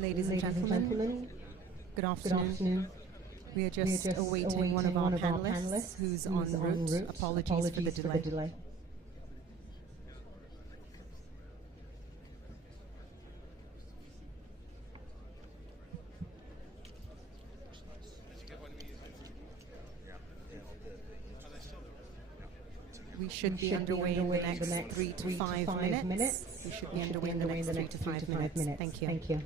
Ladies and gentlemen, good afternoon. We are just awaiting one of our panelists who's en route. Apologies for the delay. We should be underway in the next 3 to 5 minutes. We should be underway in the next 3 to 5 minutes. Thank you.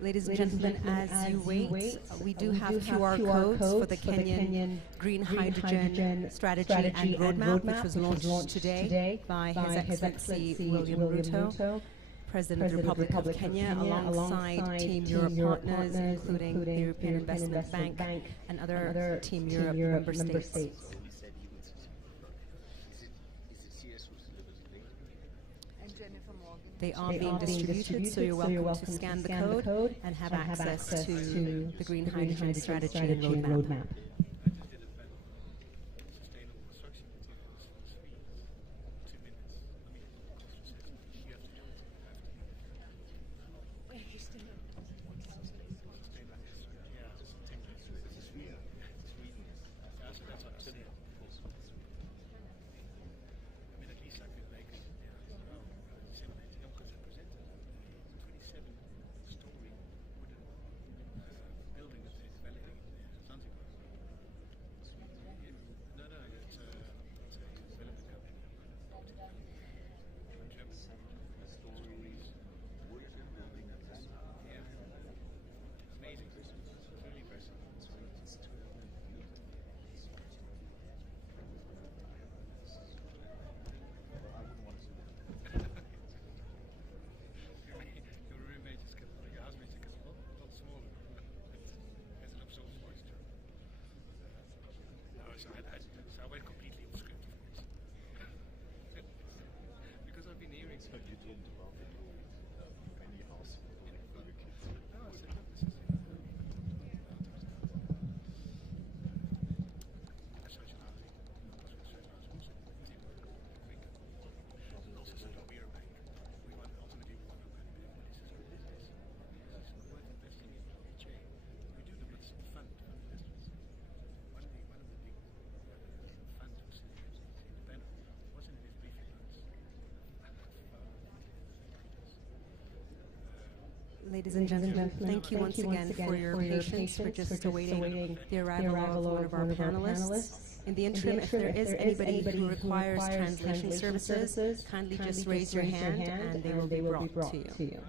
Ladies and gentlemen, as you wait, we do have QR codes for the Kenyan Green Hydrogen Strategy and Roadmap, which was launched today by His Excellency William Ruto, President of the Republic of Kenya, alongside Team Europe partners, including the European Investment Bank and other Team Europe member states. They are being distributed, so you're welcome to scan the code and have access to the Green Hydrogen Strategy and Roadmap. Ladies and gentlemen, thank you once again for your patience. We're just awaiting the arrival of one of our panelists. In the interim, if there is anybody who requires translation services, kindly just raise your hand and they will be brought to you.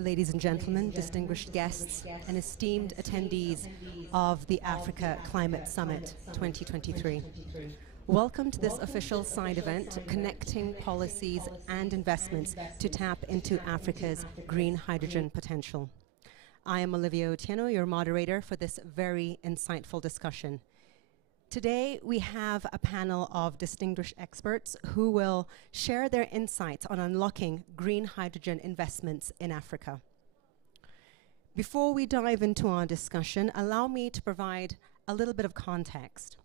ladies and gentlemen, distinguished guests, and esteemed attendees of the Africa Climate Summit 2023. Welcome to this official side event, connecting policies and investments to tap into Africa's green hydrogen potential. I am Olivia Otieno, your moderator for this very insightful discussion. Today, we have a panel of distinguished experts who will share their insights on unlocking green hydrogen investments in Africa. Before we dive into our discussion, allow me to provide a little bit of context.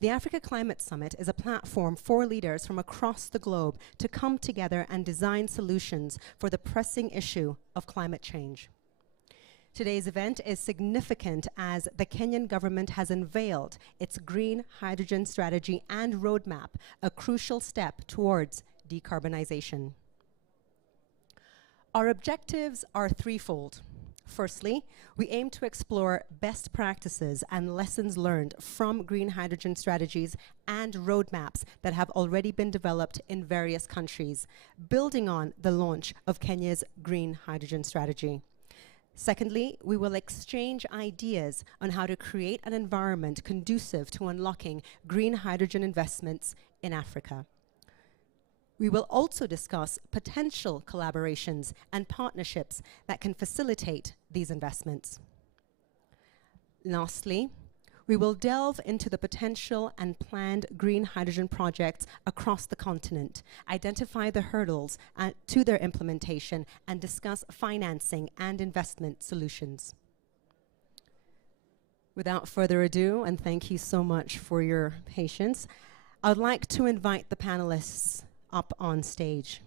The Africa Climate Summit is a platform for leaders from across the globe to come together and design solutions for the pressing issue of climate change. Today's event is significant as the Kenyan government has unveiled its green hydrogen strategy and roadmap, a crucial step towards decarbonization. Our objectives are threefold. Firstly, we aim to explore best practices and lessons learned from green hydrogen strategies and roadmaps that have already been developed in various countries, building on the launch of Kenya's green hydrogen strategy. Secondly, we will exchange ideas on how to create an environment conducive to unlocking green hydrogen investments in Africa. We will also discuss potential collaborations and partnerships that can facilitate these investments. Lastly, we will delve into the potential and planned green hydrogen projects across the continent, identify the hurdles to their implementation, and discuss financing and investment solutions. Without further ado, and thank you so much for your patience, I would like to invite the panelists up on stage.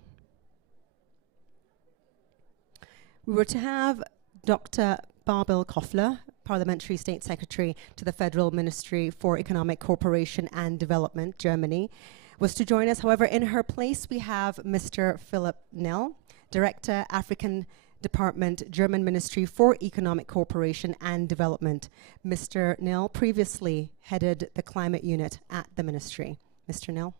We were to have Dr. Barbel Koffler, Parliamentary State Secretary to the Federal Ministry for Economic Cooperation and Development, Germany, was to join us. However, in her place, we have Mr. Philipp Nell, Director, African Department, German Ministry for Economic Cooperation and Development. Mr. Nell previously headed the climate unit at the ministry. Mr. Nell.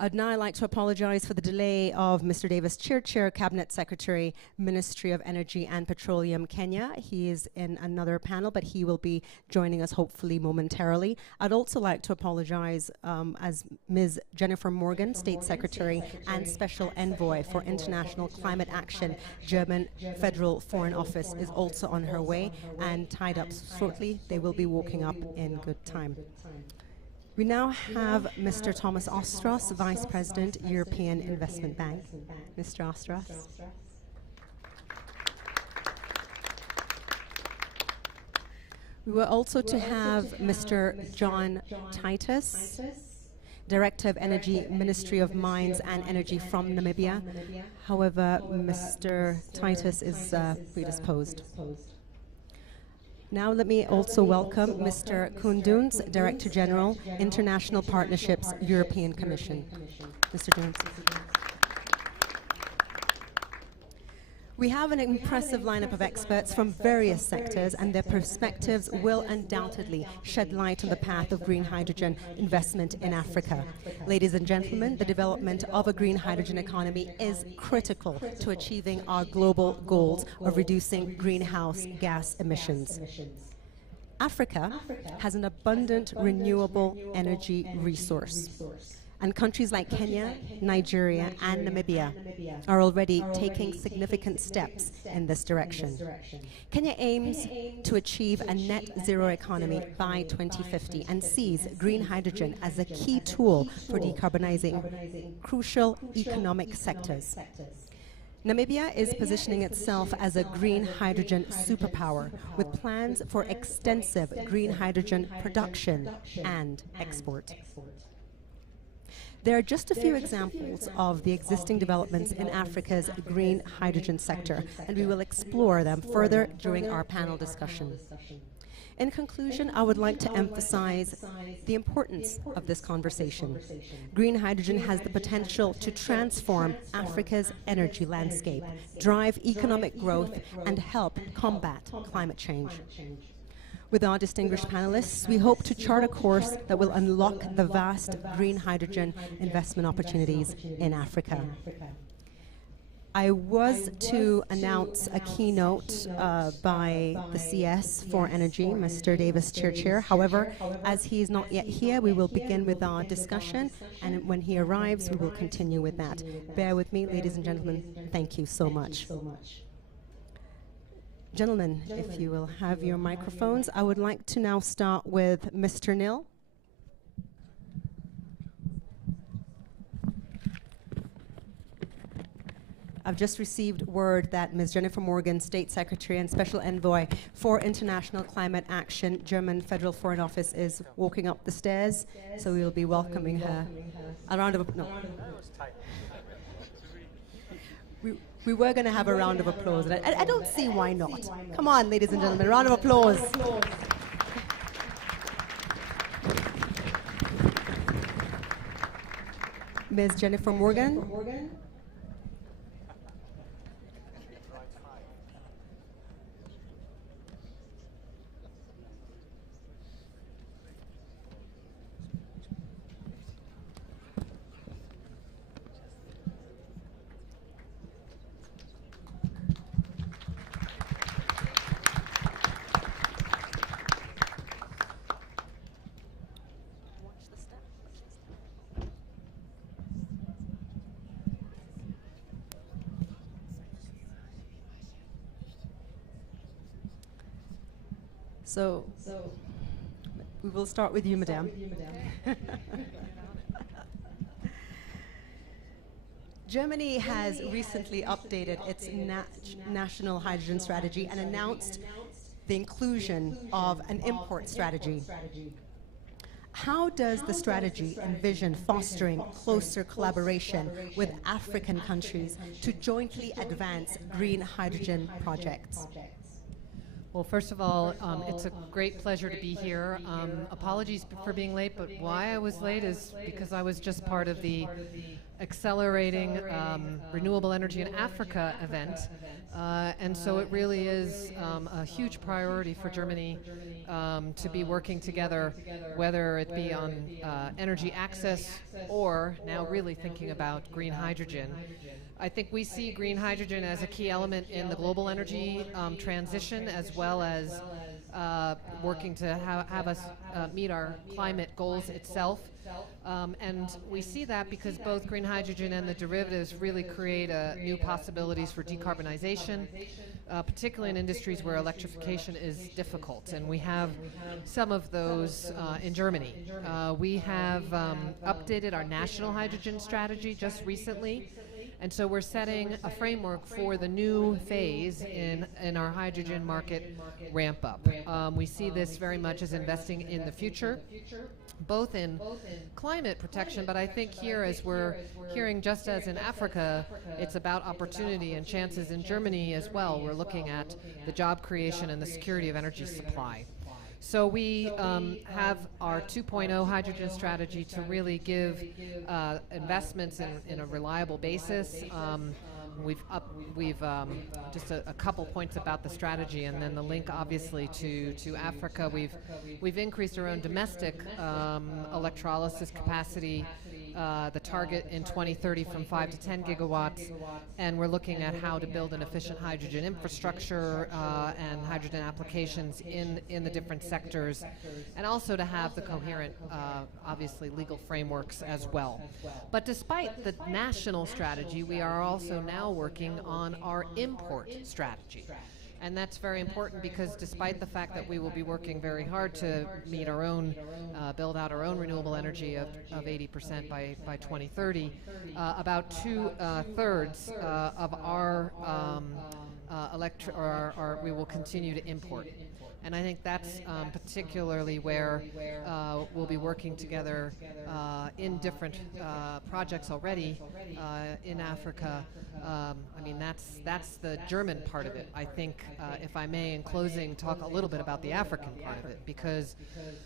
I'd now like to apologize for the delay of Mr. Davis Chirchir, Cabinet Secretary, Ministry of Energy and Petroleum, Kenya. He is in another panel, but he will be joining us hopefully momentarily. I'd also like to apologize as Ms. Jennifer Morgan, State Secretary and Special Envoy for International Climate Action, German Federal Foreign Office, is also on her way and tied up shortly. They will be walking up in good time. We now have Mr. Thomas Ostros, Vice President, European Investment Bank. Mr. Ostros. We were also to have Mr. John Titus, Director of Energy, Ministry of Mines and Energy from Namibia. However, Mr. Titus is predisposed. Now let me also welcome Mr. Koen Doens, Director General, International Partnerships, European Commission. Mr. Doens. We have an impressive lineup of experts from various sectors, and their perspectives will undoubtedly shed light on the path of green hydrogen investment in Africa. Ladies and gentlemen, the development of a green hydrogen economy is critical to achieving our global goals of reducing greenhouse gas emissions. Africa has an abundant renewable energy resource. And countries like Kenya, Nigeria, and Namibia are already taking significant steps in this direction. Kenya aims to achieve a net zero economy by 2050 and sees green hydrogen as a key tool for decarbonizing crucial economic sectors. Namibia is positioning itself as a green hydrogen superpower with plans for extensive green hydrogen production and export. There are just a few examples of the existing developments in Africa's green hydrogen sector, and we will explore them further during our panel discussion. In conclusion, I would like to emphasize the importance of this conversation. Green hydrogen has the potential to transform Africa's energy landscape, drive economic growth, and help combat climate change. With our distinguished panelists, we hope to chart a course that will unlock the vast green hydrogen investment opportunities in Africa. I was to announce a keynote by the CS for Energy, Mr. Davis Chirchir. However, as he is not yet here, we will begin with our discussion, and when he arrives, we will continue with that. Bear with me, ladies and gentlemen. Thank you so much. Gentlemen, if you will have your microphones, I would like to now start with Mr. Nil. I've just received word that Ms. Jennifer Morgan, State Secretary and Special Envoy for International Climate Action, German Federal Foreign Office, is walking up the stairs, so we will be welcoming her. A round of applause. No. We were going to have a round of applause, and I don't see why not. Come on, ladies and gentlemen, a round of applause. Ms. Jennifer Morgan. So we will start with you, Madame. Germany has recently updated its national hydrogen strategy and announced the inclusion of an import strategy. How does the strategy envision fostering closer collaboration with African countries to jointly advance green hydrogen projects? Well, first of all, it's a great pleasure to be here. Apologies for being late, but why I was late is because I was just part of the Accelerating Renewable Energy in Africa event. And so it really is a huge priority for Germany to be working together, whether it be on energy access or now really thinking about green hydrogen. I think we see green hydrogen as a key element in the global energy transition, as well as working to have us meet our climate goals itself. And we see that because both green hydrogen and the derivatives really create new possibilities for decarbonization, particularly in industries where electrification is difficult. And we have some of those in Germany. We have updated our national hydrogen strategy just recently. And so we're setting a framework for the new phase in our hydrogen market ramp up. We see this very much as investing in the future, both in climate protection, but I think here, as we're hearing, just as in Africa, it's about opportunity and chances in Germany as well. We're looking at the job creation and the security of energy supply. So we have our 2.0 hydrogen strategy to really give investments in a reliable basis. We've just a couple points about the strategy, and then the link obviously to Africa. We've increased our own domestic electrolysis capacity, the target in 2030 from 5 to 10 gigawatts, and we're looking at how to build an efficient hydrogen infrastructure and hydrogen applications in the different sectors, and also to have the coherent, obviously, legal frameworks as well. But despite the national strategy, we are also now working on our import strategy. And that's very important because despite the fact that we will be working very hard to meet our own, build out our own renewable energy of 80% by 2030, about two-thirds of our we will continue to import. And I think that's particularly where we'll be working together in different projects already in Africa. I mean, that's the German part of it. I think if I may, in closing, talk a little bit about the African part of it, because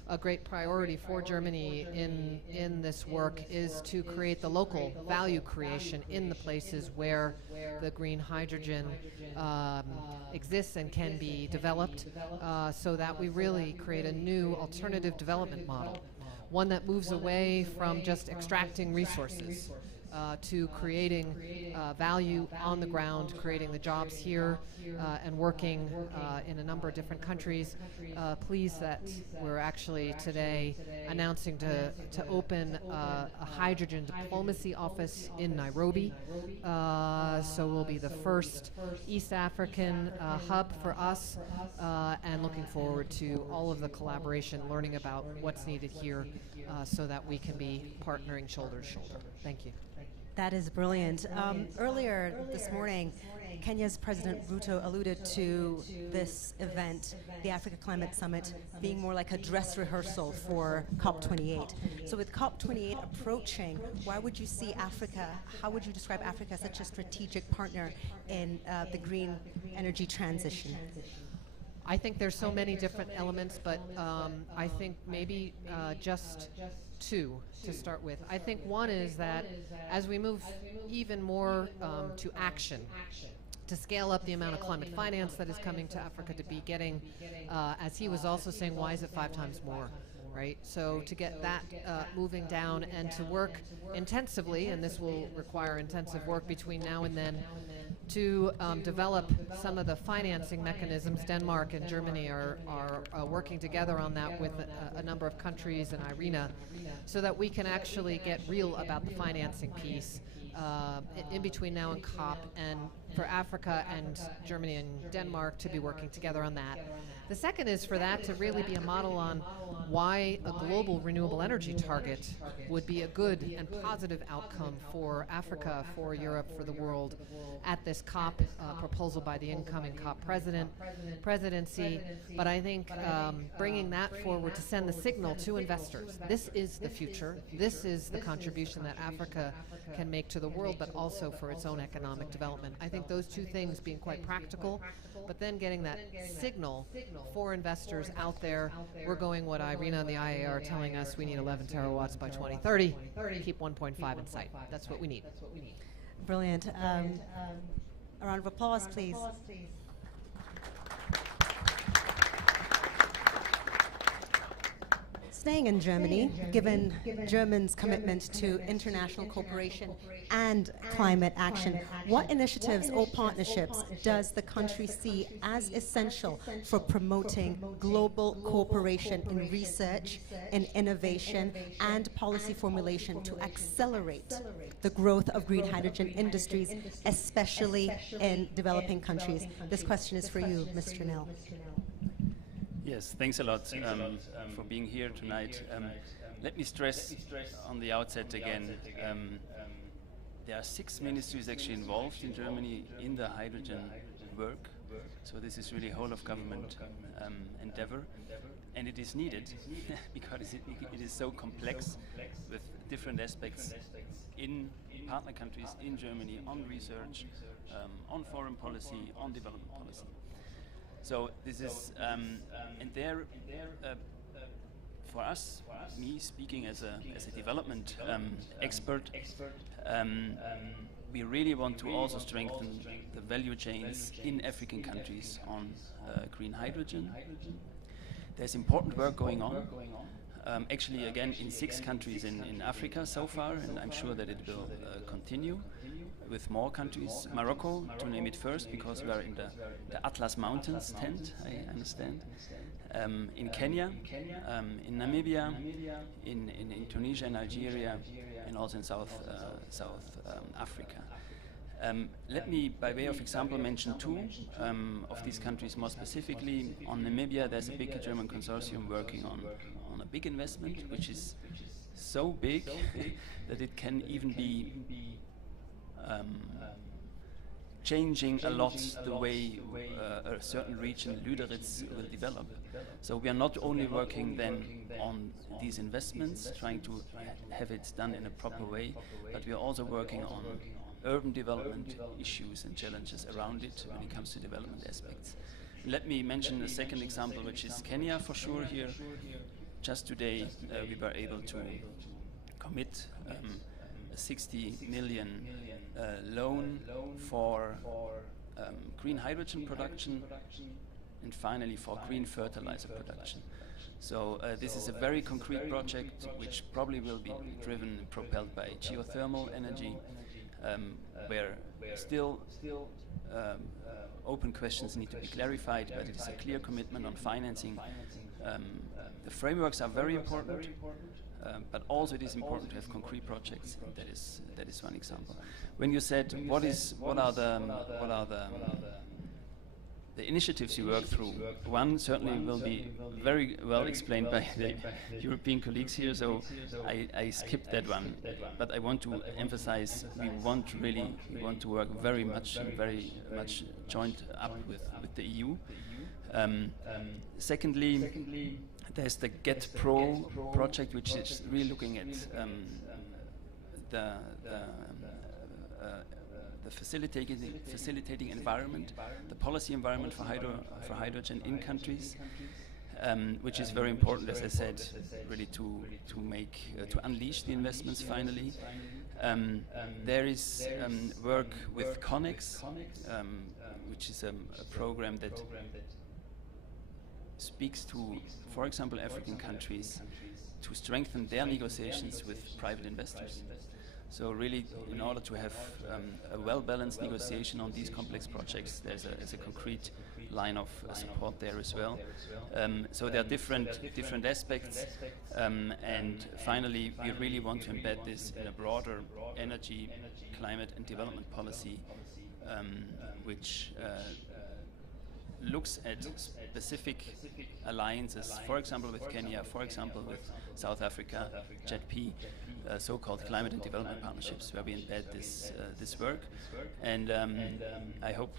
a great priority for Germany in this work is to create the local value creation in the places where the green hydrogen exists and can be developed, so that we really create a new alternative development model, one that moves away from just extracting resources to creating value on the ground, creating the jobs here, and working in a number of different countries. Pleased that we're actually today announcing to open a hydrogen diplomacy office in Nairobi. So we'll be the first East African hub for us, and looking forward to all of the collaboration, learning about what's needed here, so that we can be partnering shoulder to shoulder. Thank you. That is brilliant. Earlier this morning, Kenya's President Ruto alluded to this event, the Africa Climate Summit, being more like a dress rehearsal for COP28. So with COP28 approaching, why would you see Africa, how would you describe Africa as such a strategic partner in the green energy transition? I think there's so many different elements, but I think maybe just two to start with. I think one is that as we move even more to action, to scale up the amount of climate finance that is coming to Africa, to be getting, as he was also saying, why is it 5 times more? Right? So to get that moving down and to work intensively, and this will require intensive work between now and then, to develop some of the financing mechanisms. Denmark and Germany are working together on that with a number of countries and IRENA, so that we can actually get real about the financing piece in between now and COP, and for Africa and Germany and Denmark to be working together on that. The second is for that to really be a model on why a global renewable energy target would be a good and positive outcome for Africa, for Europe, for the world at this COP proposal by the incoming COP presidency. But I think bringing that forward to send the signal to investors. This is the future. This is the contribution that Africa can make to the world, but also for its own economic development. I think those two things being quite practical, but then getting that signal for investors out there. We're going what IRENA and the IEA are telling us, we need 11 terawatts by 2030, keep 1.5 in sight. That's what we need. Brilliant. A round of applause, please. Staying in Germany, given Germany's commitment to international cooperation and climate action, what initiatives or partnerships does the country see as essential for promoting global cooperation in research, in innovation, and policy formulation to accelerate the growth of green hydrogen industries, especially in developing countries? This question is for you, Mr. Nell. Yes, thanks a lot for being here tonight. Let me stress on the outset again, there are 6 ministries actually involved in Germany in the hydrogen work. So this is really a whole of government endeavor, and it is needed because it is so complex with different aspects in partner countries, in Germany, on research, on foreign policy, on development policy. So this is, and there, for us, me speaking as a development expert, we really want to also strengthen the value chains in African countries on green hydrogen. There's important work going on, actually again in 6 countries in Africa so far, and I'm sure that it will continue with more countries. Morocco, to name it first, because we are in the Atlas Mountains tent, I understand. In Kenya, in Namibia, in Tunisia and Algeria, and also in South Africa. Let me, by way of example, mention 2 of these countries more specifically. On Namibia, there's a big German consortium working on a big investment, which is so big that it can even be changing a lot the way a certain region, Lüderitz, will develop. So we are not only working then on these investments, trying to have it done in a proper way, but we are also working on urban development issues and challenges around it when it comes to development aspects. Let me mention a second example, which is Kenya for sure here. Just today we were able to commit a 60 million loan for green hydrogen production and finally for green fertilizer production. So this is a very concrete project which probably will be driven and propelled by geothermal energy, where still open questions need to be clarified, but it is a clear commitment on financing. The frameworks are very important, but also it is important to have concrete projects. That is one example. When you said what are the initiatives you work through, one certainly will be very well explained by the European colleagues here, so I skipped that one. But I want to emphasize we want to work very much joined up with the EU. Secondly, there's the GET-Pro project, which is really looking at the facilitating environment, the policy environment for hydrogen in countries, which is very important, as I said, really to unleash the investments finally. There is work with CONNEX, which is a program that speaks to, for example, African countries to strengthen their negotiations with private investors. So really, in order to have a well-balanced negotiation on these complex projects, there's a concrete line of support there as well. So there are different aspects. And finally, we really want to embed this in a broader energy, climate and development policy, which looks at specific alliances, for example with Kenya, for example with South Africa, JETP, so-called climate and development partnerships, where we embed this work. And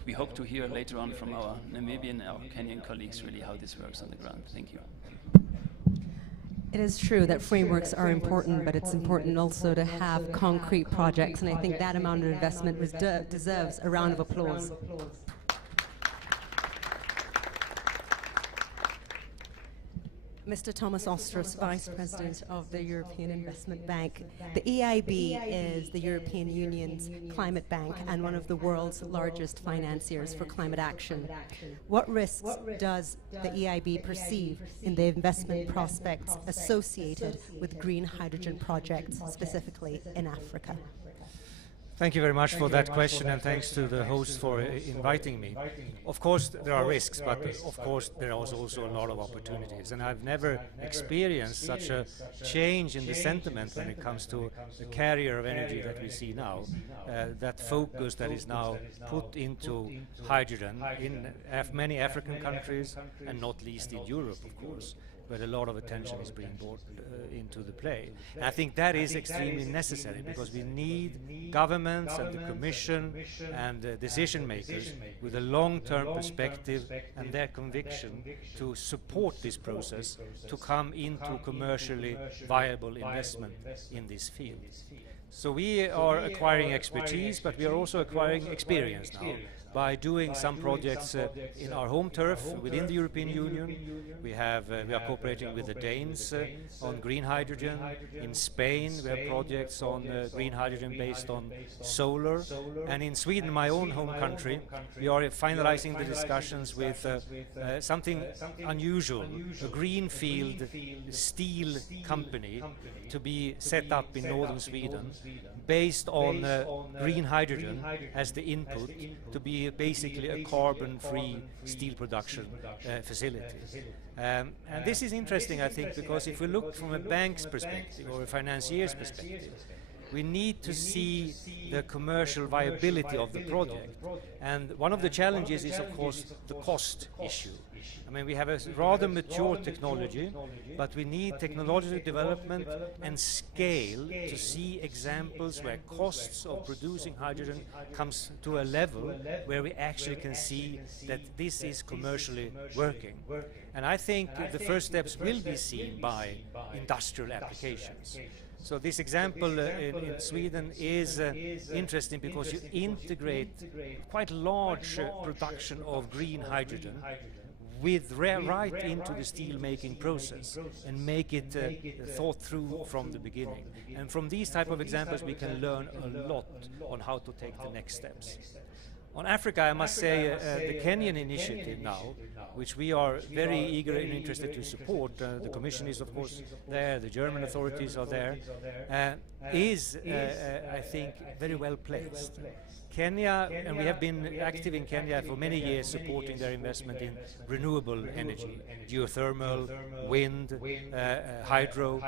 we hope to hear later on from our Namibian, our Kenyan colleagues, really how this works on the ground. Thank you. It is true that frameworks are important, but it's important also to have concrete projects, and I think that amount of investment deserves a round of applause. Mr. Thomas Ostrus, Vice President of the European Investment Bank. The EIB is the European Union's climate bank and one of the world's largest financiers for climate action. What risks does the EIB perceive in the investment prospects associated with green hydrogen projects, specifically in Africa? Thank you very much for that question, and thanks to the host for inviting me. Of course, there are risks, but of course there are also a lot of opportunities. And I've never experienced such a change in the sentiment when it comes to the carrier of energy that we see now. That focus that is now put into hydrogen in many African countries, and not least in Europe, of course, where a lot of attention is being brought into the play. And I think that is extremely necessary, because we need governments and the Commission and decision makers with a long-term perspective and their conviction to support this process to come into commercially viable investment in this field. So we are acquiring expertise, but we are also acquiring experience now by doing some projects in our home turf within the European Union. We are cooperating with the Danes on green hydrogen. In Spain, we have projects on green hydrogen based on solar. And in Sweden, my own home country, we are finalizing the discussions with something unusual, a greenfield steel company to be set up in northern Sweden, based on green hydrogen as the input, to be basically a carbon-free steel production facility. And this is interesting, I think, because if we look from a bank's perspective or a financier's perspective, we need to see the commercial viability of the project. And one of the challenges is, of course, the cost issue. I mean, we have a rather mature technology, but we need technological development and scale to see examples where costs of producing hydrogen comes to a level where we actually can see that this is commercially working. And I think the first steps will be seen by industrial applications. So this example in Sweden is interesting because you integrate quite large production of green hydrogen with right into the steel making process and make it thought through from the beginning. And from these type of examples we can learn a lot on how to take the next steps. On Africa, I must say the Kenyan initiative now, which we are very eager and interested to support, the Commission is of course there, the German authorities are there, is I think very well placed. Kenya, and we have been active in Kenya for many years supporting their investment in renewable energy, geothermal, wind, hydro,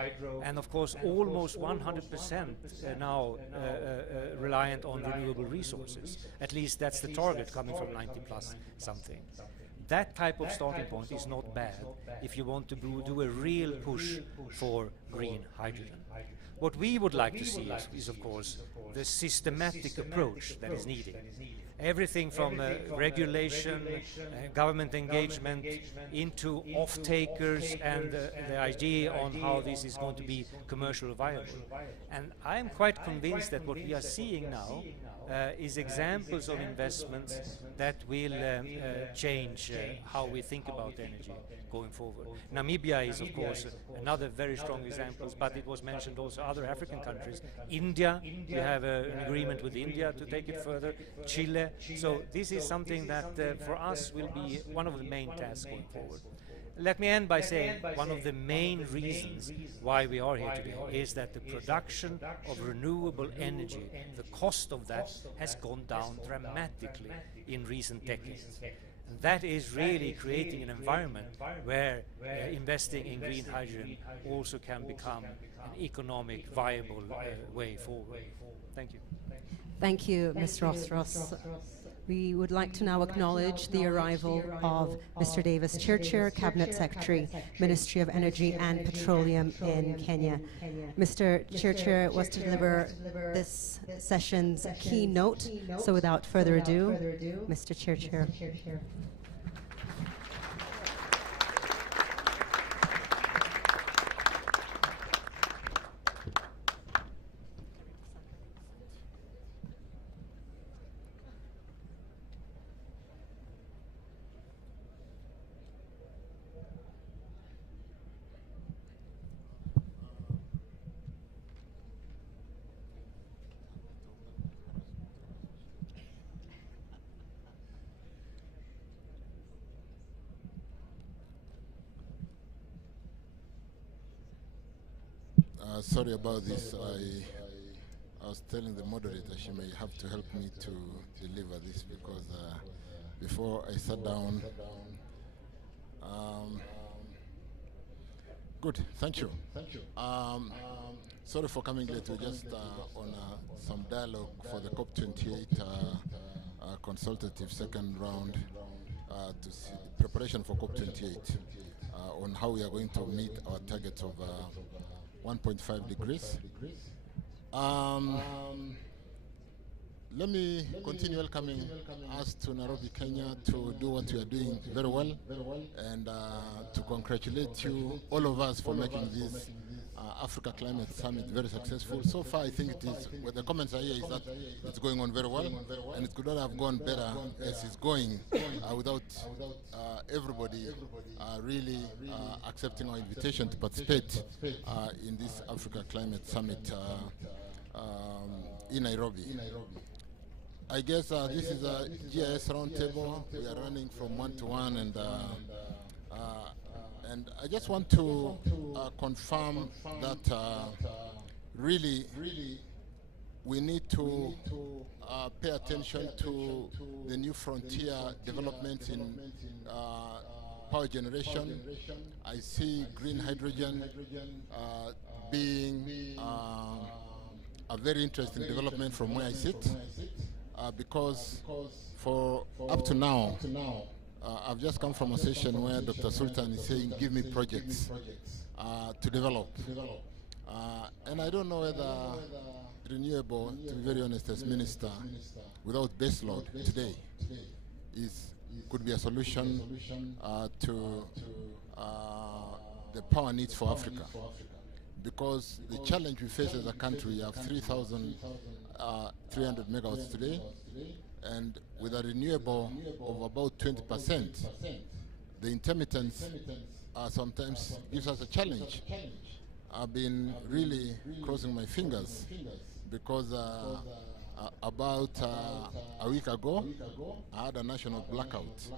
and of course almost 100% now reliant on renewable resources. At least that's the target, coming from 90 plus something. That type of starting point is not bad if you want to do a real push for green hydrogen. What we would like to see is of course the systematic approach that is needed. Everything from regulation, government engagement, into off-takers and the idea on how this is going to be commercially viable. And I am quite convinced that what we are seeing now is examples of investments that will change how we think about energy going forward. Namibia is, of course, another very strong example, but it was mentioned also other African countries. India, we have an agreement with India to take it further. Chile. So this is something that for us will be one of the main tasks going forward. Let me end by saying one of the main reasons why we are here today is that the production of renewable energy, the cost of that has gone down dramatically in recent decades. And that is really creating an environment where investing in green hydrogen also can become an economic, viable way forward. Thank you. Thank you, Mr. Ostros. We would like to now acknowledge the arrival of Mr. Davis Chirchir, Cabinet Secretary, Ministry of Energy and Petroleum in Kenya. Mr. Chirchir was to deliver this session's keynote, so without further ado, Mr. Chirchir. Sorry about this. I was telling the moderator she may have to help me to deliver this because before I sat down. Good, thank you. Sorry for coming late. We're just on some dialogue for the COP28 consultative second round to see preparation for COP28 on how we are going to meet our targets of 1.5 degrees. Let me continue welcoming us to Nairobi, Kenya, to do what we are doing very well, and to congratulate you, all of us, for making this Africa Climate Summit very successful. So far, I think it is, well, the comments I hear is that it's going on very well, and it could not have gone better as it's going without everybody really accepting our invitation to participate in this Africa Climate Summit in Nairobi. I guess this is a GIS roundtable. We are running from one to one, and I just want to confirm that really we need to pay attention to the new frontier developments in power generation. I see green hydrogen being a very interesting development from where I sit, because for up to now, I've just come from a session where Dr. Sultan is saying, give me projects to develop. And I don't know whether renewable, to be very honest, as minister, without baseload today, could be a solution to the power needs for Africa. because the challenge we face as a country, we have 3,300 megawatts today, and with a renewable of about 20%, the intermittence sometimes gives us a challenge. I've been really crossing my fingers because about a week ago, I had a national blackout,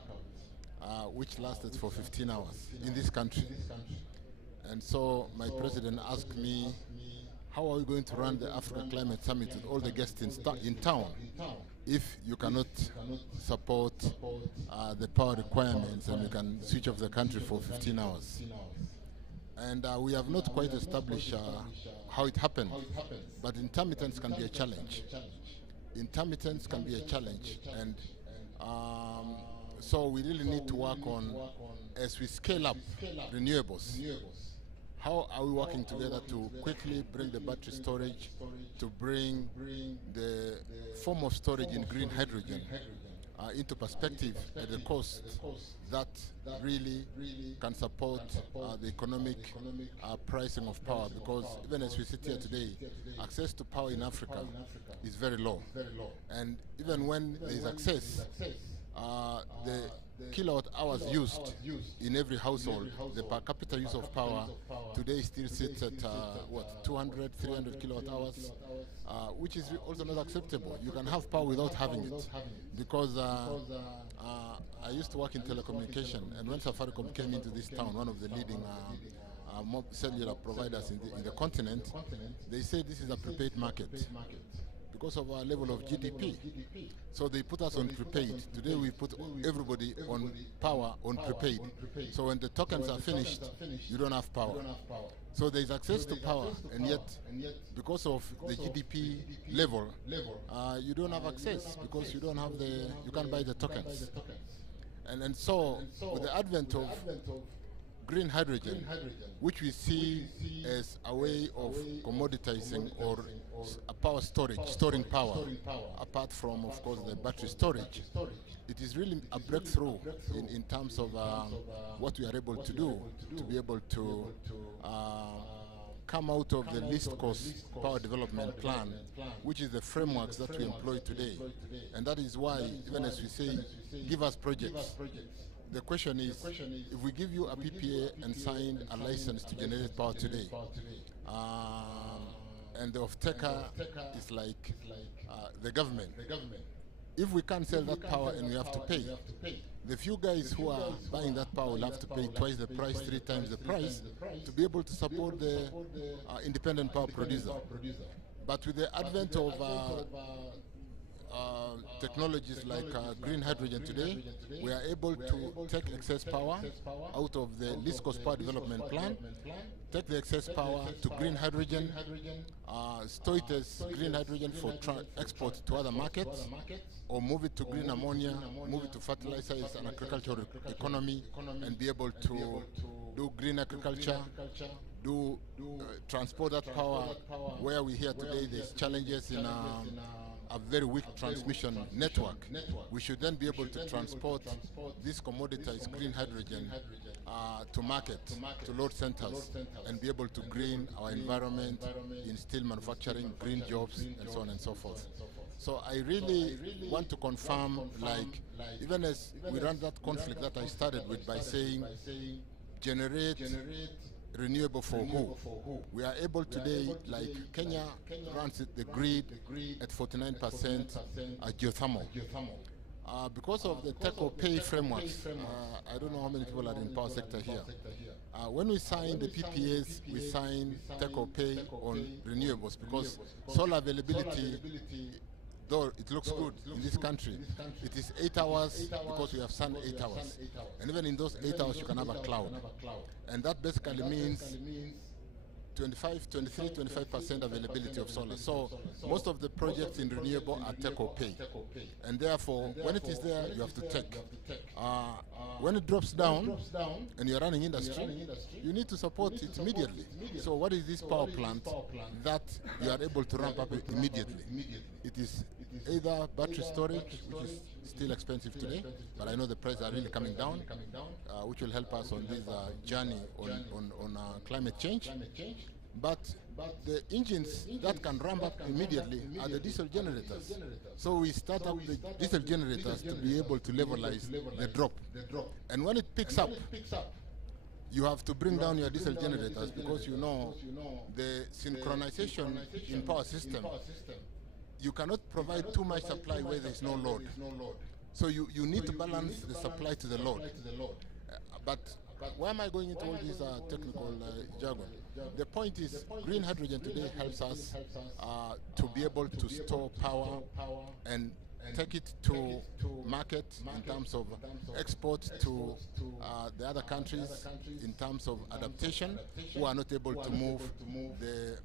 which lasted for 15 hours in this country. And so my president asked me, how are we going to run the Africa Climate Summit with all the guests in town if you cannot support the power requirements and you can switch off the country for 15 hours? And we have not quite established how it happened, but intermittence can be a challenge. Intermittence can be a challenge, and so we really need to work on, as we scale up renewables, how are we working together to quickly bring the battery storage, to bring the form of storage in green hydrogen into perspective at the cost that really can support the economic pricing of power, because even as we sit here today, access to power in Africa is very low. And even when there is access, the kilowatt hours used in every household, the per capita use of power today still sits at 200, 300 kilowatt hours, which is also not acceptable. You can have power without having it, because I used to work in telecommunication, and when Safaricom came into this town, one of the leading cellular providers in the continent, they said this is a prepaid market because of our level of GDP. So they put us on prepaid. Today we put everybody on power on prepaid. So when the tokens are finished, you don't have power. So there is access to power, and yet because of the GDP level, you don't have access because you don't have you can't buy the tokens. And so with the advent of green hydrogen, which we see as a way of commoditizing or a power storage, storing power, apart from, of course, the battery storage, it is really a breakthrough in terms of what we are able to do to be able to come out of the least cost power development plan, which is the frameworks that we employ today. And that is why, even as we say, give us projects, the question is, if we give you a PPA and sign a license to generate power today, and the off-taker is like the government, if we can't sell that power and we have to pay, the few guys who are buying that power will have to pay twice the price, 3 times the price, to be able to support the independent power producer. But with the advent of technologies like green hydrogen today, we are able to take excess power out of the least cost power development plan, take the excess power to green hydrogen, store it as green hydrogen for export to other markets, or move it to green ammonia, move it to fertilizers and agricultural economy, and be able to do green agriculture, transport that power. Where we hear today there's challenges in a very weak transmission network, we should then be able to transport this commoditized green hydrogen to market, to load centers, and be able to green our environment in steel manufacturing, green jobs, and so on and so forth. So I really want to confirm, like, even as we run that conflict that I started with by saying, generate renewable for who? We are able today, like Kenya runs the grid at 49% geothermal. Because of the take-or-pay frameworks, I don't know how many people are in power sector here. When we sign the PPAs, we sign take-or-pay on renewables, because solar availability, though it looks good in this country, it is 8 hours because we have sun 8 hours. And even in those 8 hours, you can have a cloud. And that basically means 25% availability of solar. So most of the projects in renewable are take or pay. And therefore, when it is there, you have to take. When it drops down and you're running industry, you need to support it immediately. So what is this power plant that you are able to ramp up immediately? It is either battery storage, which is still expensive today, but I know the prices are really coming down, which will help us on this journey on climate change. but the engines that can ramp up immediately are the diesel generators. So we start up the diesel generators to be able to levelize the drop. And when it picks up, you have to bring down your diesel generators because you know the synchronization in power system. You cannot provide too much supply where there is no load. So you need to balance the supply to the load. But why am I going into all this technical jargon? The point is, green hydrogen today helps us to be able to store power and take it to market in terms of export to the other countries, in terms of adaptation, who are not able to move the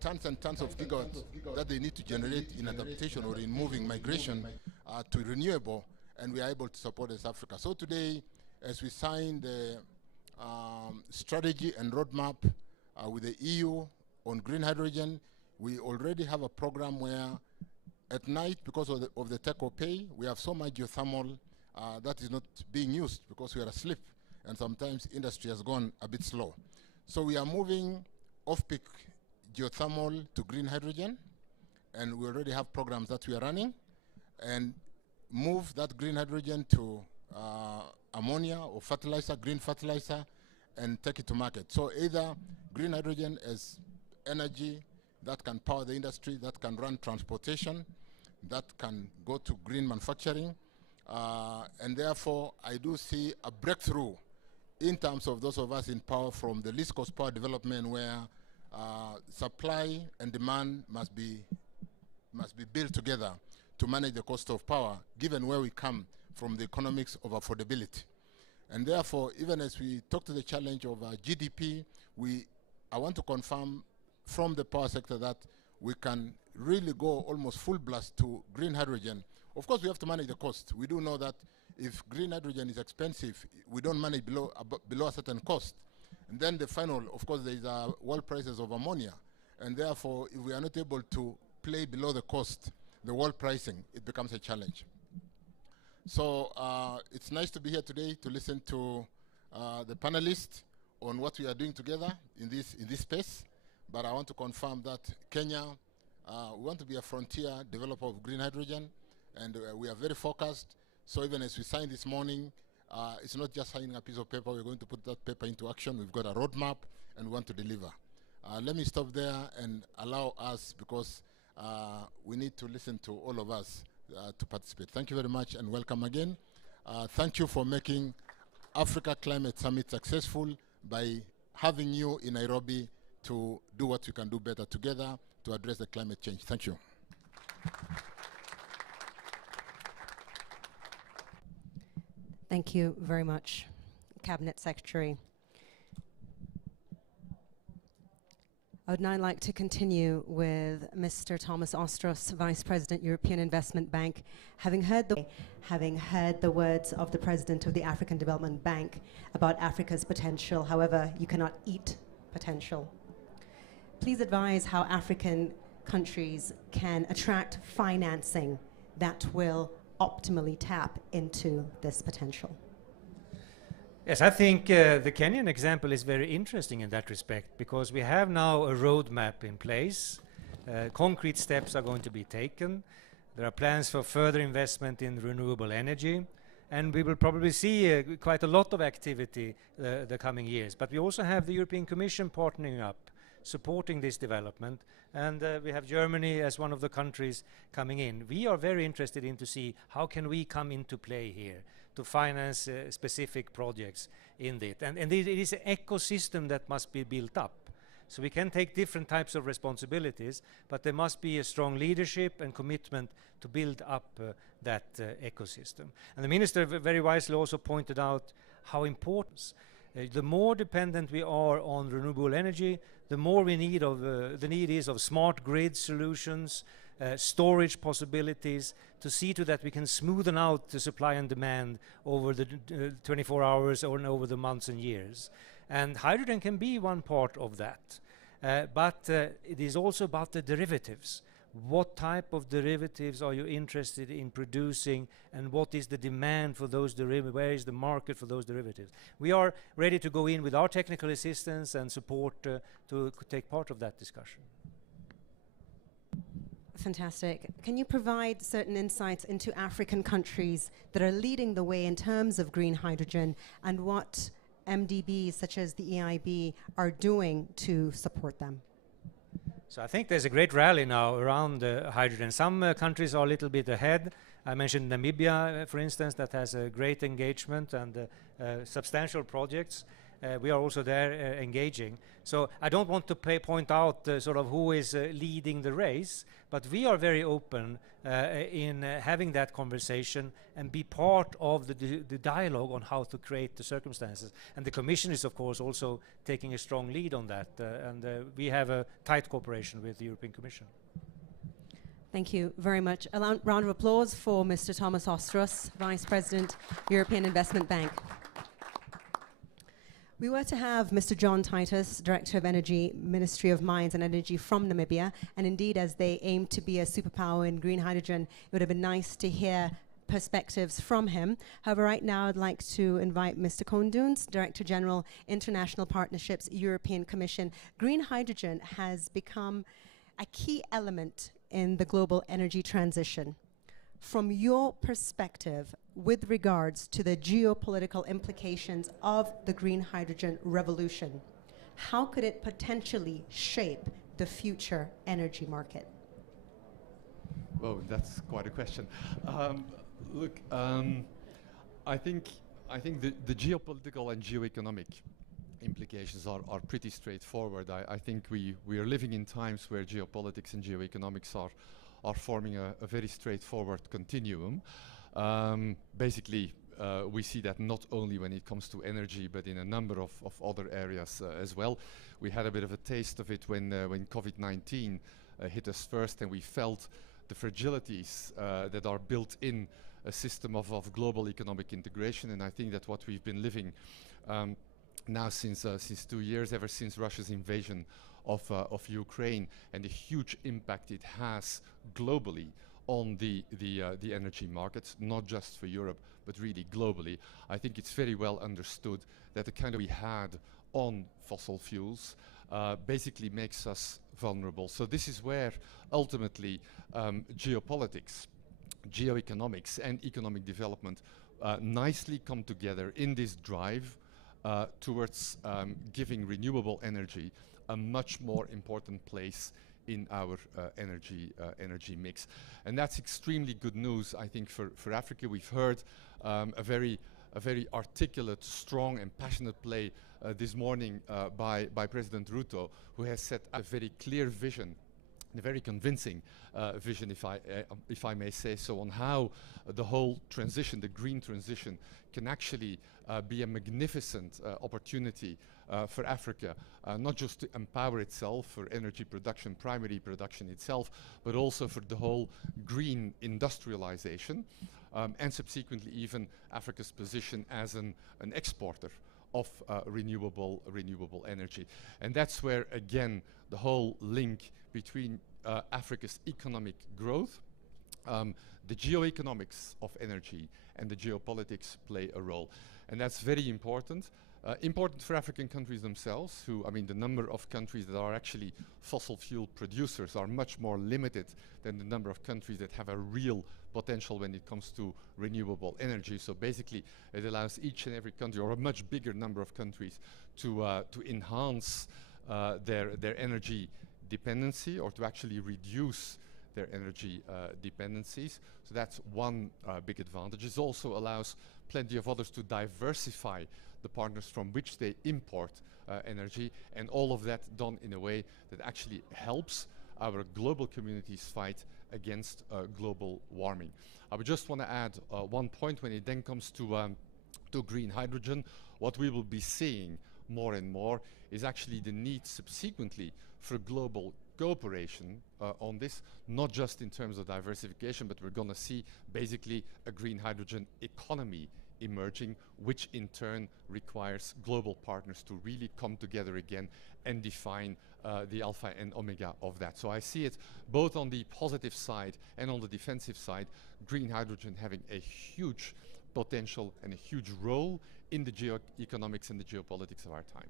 tons and tons of gigawatts that they need to generate in adaptation or in moving migration to renewable, and we are able to support West Africa. So today, as we sign the strategy and roadmap with the EU on green hydrogen, we already have a program where at night, because of the take or pay, we have so much geothermal that is not being used because we are asleep, and sometimes industry has gone a bit slow. So we are moving off-peak geothermal to green hydrogen, and we already have programs that we are running, and move that green hydrogen to ammonia or fertilizer, green fertilizer, and take it to market. So either green hydrogen as energy that can power the industry, that can run transportation, that can go to green manufacturing, and therefore I do see a breakthrough in terms of those of us in power from the least cost power development, where supply and demand must be built together to manage the cost of power, given where we come from the economics of affordability. And therefore, even as we talk to the challenge of GDP, I want to confirm from the power sector that we can really go almost full blast to green hydrogen. Of course, we have to manage the cost. We do know that if green hydrogen is expensive, we don't manage below a certain cost. And then the final, of course, there is world prices of ammonia. And therefore, if we are not able to play below the cost, the world pricing, it becomes a challenge. So it's nice to be here today to listen to the panelists on what we are doing together in this space. But I want to confirm that Kenya, we want to be a frontier developer of green hydrogen, and we are very focused. So even as we signed this morning, it's not just signing a piece of paper. We're going to put that paper into action. We've got a roadmap, and we want to deliver. Let me stop there and allow us, because we need to listen to all of us to participate. Thank you very much, and welcome again. Thank you for making Africa Climate Summit successful by having you in Nairobi to do what we can do better together to address the climate change. Thank you. Thank you very much, Cabinet Secretary. I would now like to continue with Mr. Thomas Ostros, Vice President, European Investment Bank. Having heard the words of the President of the African Development Bank about Africa's potential, however, you cannot eat potential. Please advise how African countries can attract financing that will optimally tap into this potential. Yes, I think the Kenyan example is very interesting in that respect, because we have now a roadmap in place. Concrete steps are going to be taken. There are plans for further investment in renewable energy, and we will probably see quite a lot of activity the coming years. But we also have the European Commission partnering up, supporting this development, and we have Germany as one of the countries coming in. We are very interested in to see how can we come into play here to finance specific projects in it. And it is an ecosystem that must be built up. So we can take different types of responsibilities, but there must be a strong leadership and commitment to build up that ecosystem. And the Minister very wisely also pointed out how important the more dependent we are on renewable energy, the more we need of the need is of smart grid solutions, storage possibilities, to see to that we can smoothen out the supply and demand over the 24 hours or over the months and years. And hydrogen can be one part of that. But it is also about the derivatives. what type of derivatives are you interested in producing, and what is the demand for those derivatives, where is the market for those derivatives. We are ready to go in with our technical assistance and support to take part of that discussion. Fantastic. Can you provide certain insights into African countries that are leading the way in terms of green hydrogen, and what MDBs such as the EIB are doing to support them? So I think there's a great rally now around hydrogen. Some countries are a little bit ahead. I mentioned Namibia, for instance, that has a great engagement and substantial projects. We are also there engaging. So I don't want to point out sort of who is leading the race, but we are very open in having that conversation and be part of the dialogue on how to create the circumstances. And the Commission is, of course, also taking a strong lead on that. And we have a tight cooperation with the European Commission. Thank you very much. A round of applause for Mr. Thomas Ostros, Vice President, European Investment Bank. We were to have Mr. John Titus, Director of Energy, Ministry of Mines and Energy from Namibia, and indeed, as they aim to be a superpower in green hydrogen, it would have been nice to hear perspectives from him. However, right now I'd like to invite Mr. Koendoens, Director General, International Partnerships, European Commission. Green hydrogen has become a key element in the global energy transition. From your perspective, with regards to the geopolitical implications of the green hydrogen revolution, how could it potentially shape the future energy market? Well, that's quite a question. Look, I think the geopolitical and geoeconomic implications are pretty straightforward. I think we are living in times where geopolitics and geoeconomics are forming a very straightforward continuum. Basically, we see that not only when it comes to energy, but in a number of other areas as well. We had a bit of a taste of it when COVID-19 hit us first, and we felt the fragilities that are built in a system of global economic integration. And I think that what we've been living now since 2 years, ever since Russia's invasion of Ukraine, and the huge impact it has globally on the energy markets, not just for Europe, but really globally. I think it's very well understood that the kind of we had on fossil fuels basically makes us vulnerable. So this is where ultimately geopolitics, geoeconomics, and economic development nicely come together in this drive towards giving renewable energy a much more important place in our energy mix. And that's extremely good news, I think, for Africa. We've heard a very articulate, strong and passionate play this morning by President Ruto, who has set a very clear vision, a very convincing vision, if I may say so, on how the whole transition, the green transition, can actually be a magnificent opportunity for Africa, not just to empower itself for energy production, primary production itself, but also for the whole green industrialization, and subsequently even Africa's position as an exporter of renewable energy. And that's where, again, the whole link between Africa's economic growth, the geoeconomics of energy, and the geopolitics play a role. And that's very important. Important for African countries themselves, who, I mean, the number of countries that are actually fossil fuel producers are much more limited than the number of countries that have a real potential when it comes to renewable energy. So basically, it allows each and every country, or a much bigger number of countries, to enhance their energy dependency, or to actually reduce their energy dependencies. So that's one big advantage. It also allows plenty of others to diversify the partners from which they import energy, and all of that done in a way that actually helps our global communities fight against global warming. I would just want to add one point when it then comes to green hydrogen. What we will be seeing more and more is actually the need subsequently for global cooperation on this, not just in terms of diversification, but we're going to see basically a green hydrogen economy emerging, which in turn requires global partners to really come together again and define the alpha and omega of that. So I see it both on the positive side and on the defensive side, green hydrogen having a huge potential and a huge role in the geoeconomics and the geopolitics of our time.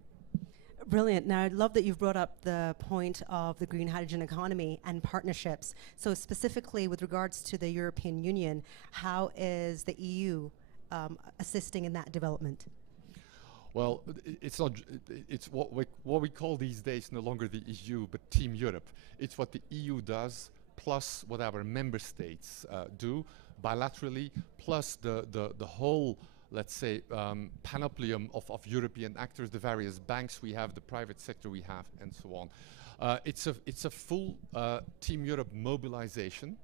Brilliant. Now, I love that you've brought up the point of the green hydrogen economy and partnerships. So specifically with regards to the European Union, how is the EU assisting in that development? Well, it's not. It's what we call these days no longer the EU, but Team Europe. It's what the EU does, plus what our member states do bilaterally, plus the whole, let's say, panoplium of European actors, the various banks we have, the private sector we have, and so on. It's a full Team Europe mobilization.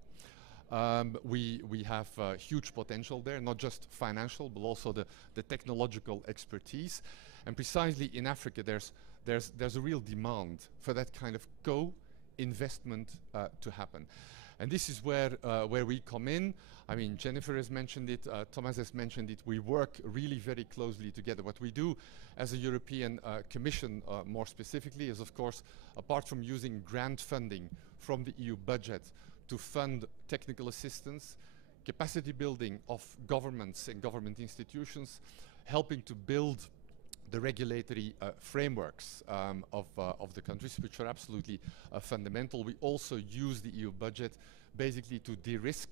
We have huge potential there, not just financial, but also the technological expertise. And precisely in Africa, there's a real demand for that kind of co-investment to happen. And this is where we come in. I mean, Jennifer has mentioned it, Thomas has mentioned it. We work really very closely together. What we do as a European Commission, more specifically, is of course, apart from using grant funding from the EU budget to fund technical assistance, capacity building of governments and government institutions, helping to build the regulatory frameworks of the countries, which are absolutely fundamental. We also use the EU budget basically to de-risk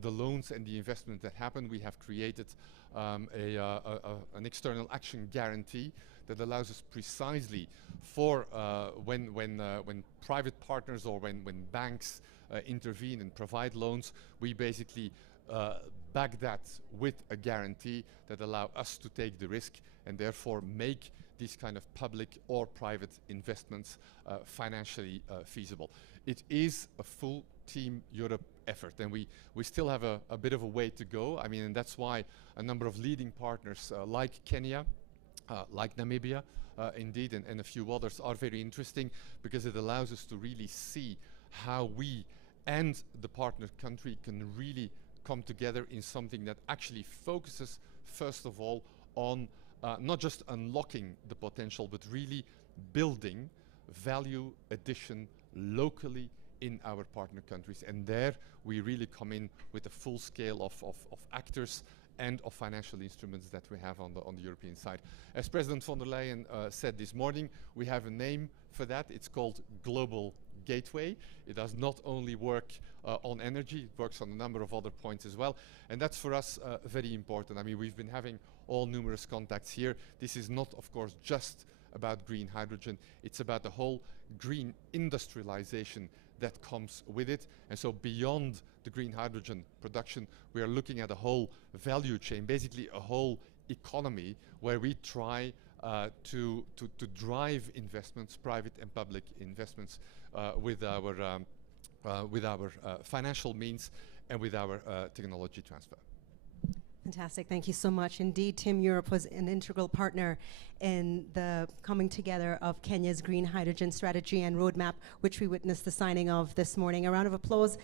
the loans and the investment that happen. We have created an external action guarantee that allows us precisely for when private partners or when banks intervene and provide loans, we basically back that with a guarantee that allow us to take the risk and therefore make these kind of public or private investments financially feasible. It is a full Team Europe effort, and we still have a bit of a way to go. I mean, and that's why a number of leading partners like Kenya, like Namibia, indeed, and a few others are very interesting, because it allows us to really see how we and the partner country can really come together in something that actually focuses, first of all, on not just unlocking the potential, but really building value addition locally in our partner countries. And there we really come in with a full scale of actors and of financial instruments that we have on the European side. As President von der Leyen said this morning, we have a name for that. It's called Global Gateway. It does not only work on energy, it works on a number of other points as well. And that's for us very important. I mean, we've been having all numerous contacts here. This is not, of course, just about green hydrogen. It's about the whole green industrialization that comes with it. And so beyond the green hydrogen production, we are looking at a whole value chain, basically a whole economy where we try to drive investments, private and public investments, with our financial means and with our technology transfer. Fantastic. Thank you so much. Indeed, Team Europe was an integral partner in the coming together of Kenya's green hydrogen strategy and roadmap, which we witnessed the signing of this morning. A round of applause,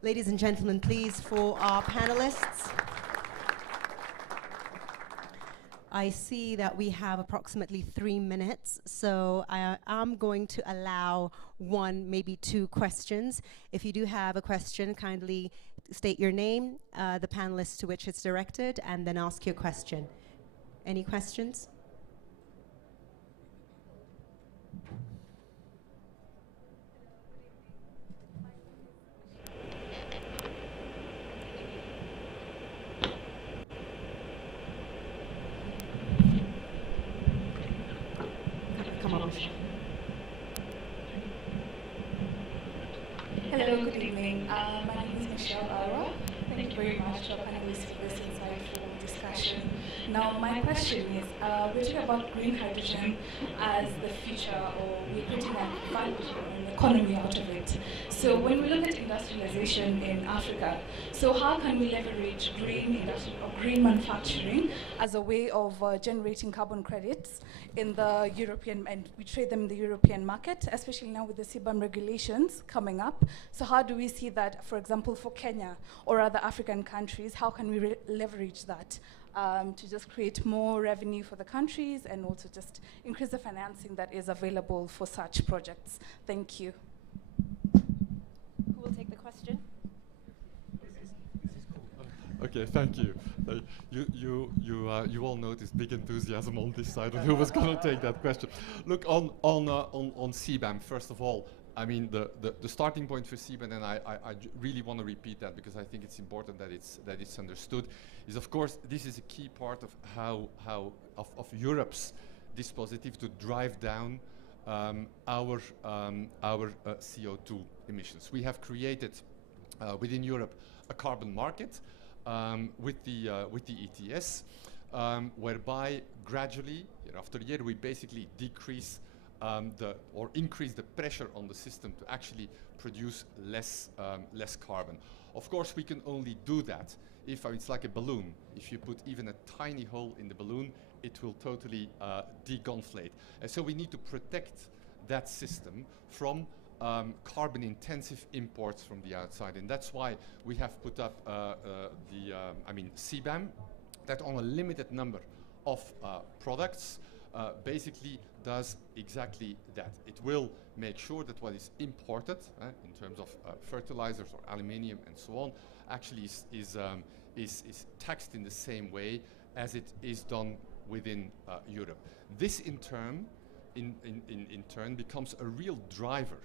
ladies and gentlemen, please, for our panelists. I see that we have approximately 3 minutes, so I am going to allow 1, maybe 2 questions. If you do have a question, kindly state your name, the panelists to which it's directed, and then ask your question. Any questions? Come on. Hello, good evening. My name is Michelle Aura. Thank you very much for panelists for this insightful discussion. Now, my question is, we're talking about green hydrogen as the future, or we're creating a value an economy out of it. So when we look at industrialization in Africa, so how can we leverage green industry or green manufacturing as a way of generating carbon credits in the European, and we trade them in the European market, especially now with the CBAM regulations coming up. So how do we see that, for example, for Kenya or other African countries, how can we leverage that to just create more revenue for the countries and also just increase the financing that is available for such projects. Thank you. Who will take the question? Okay, thank you. You all noticed big enthusiasm on this side of who was going to take that question. Look, on CBAM, first of all, I mean, the starting point for CBAM, and I really want to repeat that because I think it's important that it's understood, is of course this is a key part of of Europe's dispositive to drive down our CO2 emissions. We have created within Europe a carbon market with the ETS, whereby gradually, year after year, we basically decrease increase the pressure on the system to actually produce less carbon. Of course, we can only do that if it's like a balloon. If you put even a tiny hole in the balloon, it will totally degonflate. And so we need to protect that system from carbon-intensive imports from the outside, and that's why we have put up CBAM, that on a limited number of products basically does exactly that. It will make sure that what is imported in terms of fertilizers or aluminium and so on actually is taxed in the same way as it is done within Europe. This in turn becomes a real driver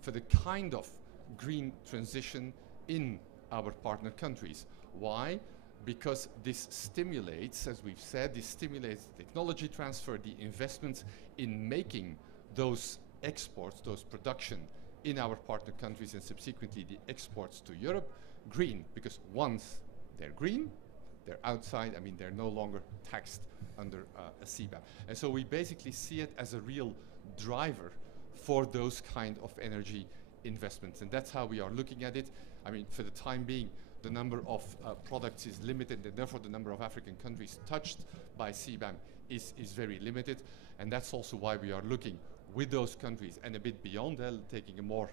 for the kind of green transition in our partner countries. Why? Because this stimulates, as we've said, this stimulates technology transfer, the investments in making those exports, those production in our partner countries and subsequently the exports to Europe green, because once they're green, they're outside, I mean, they're no longer taxed under a CBAM. And so we basically see it as a real driver for those kind of energy investments. And that's how we are looking at it. I mean, for the time being, the number of products is limited, and therefore the number of African countries touched by CBAM is very limited. And that's also why we are looking with those countries and a bit beyond, taking a more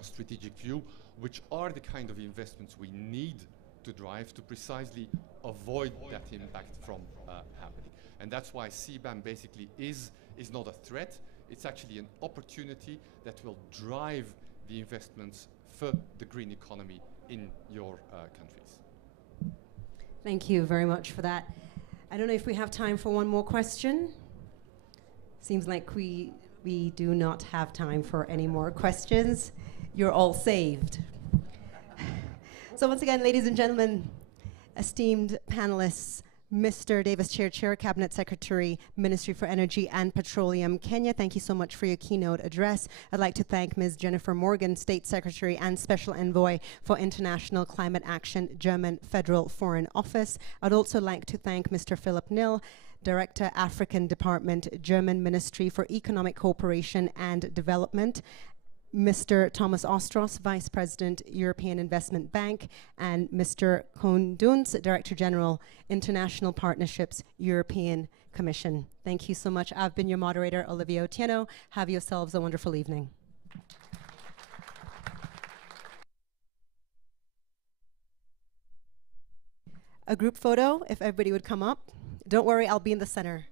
strategic view, which are the kind of investments we need to drive to precisely avoid that impact from happening. And that's why CBAM basically is not a threat. It's actually an opportunity that will drive the investments for the green economy in your countries. Thank you very much for that. I don't know if we have time for one more question. Seems like we do not have time for any more questions. You're all saved. So once again, ladies and gentlemen, esteemed panelists, Mr. Davis Chair, Cabinet Secretary, Ministry for Energy and Petroleum, Kenya, thank you so much for your keynote address. I'd like to thank Ms. Jennifer Morgan, State Secretary and Special Envoy for International Climate Action, German Federal Foreign Office. I'd also like to thank Mr. Philip Nil, Director, African Department, German Ministry for Economic Cooperation and Development, Mr. Thomas Ostros, Vice President, European Investment Bank, and Mr. Koen Doens, Director General, International Partnerships, European Commission. Thank you so much. I've been your moderator, Olivia Otieno. Have yourselves a wonderful evening. A group photo, if everybody would come up. Don't worry, I'll be in the center.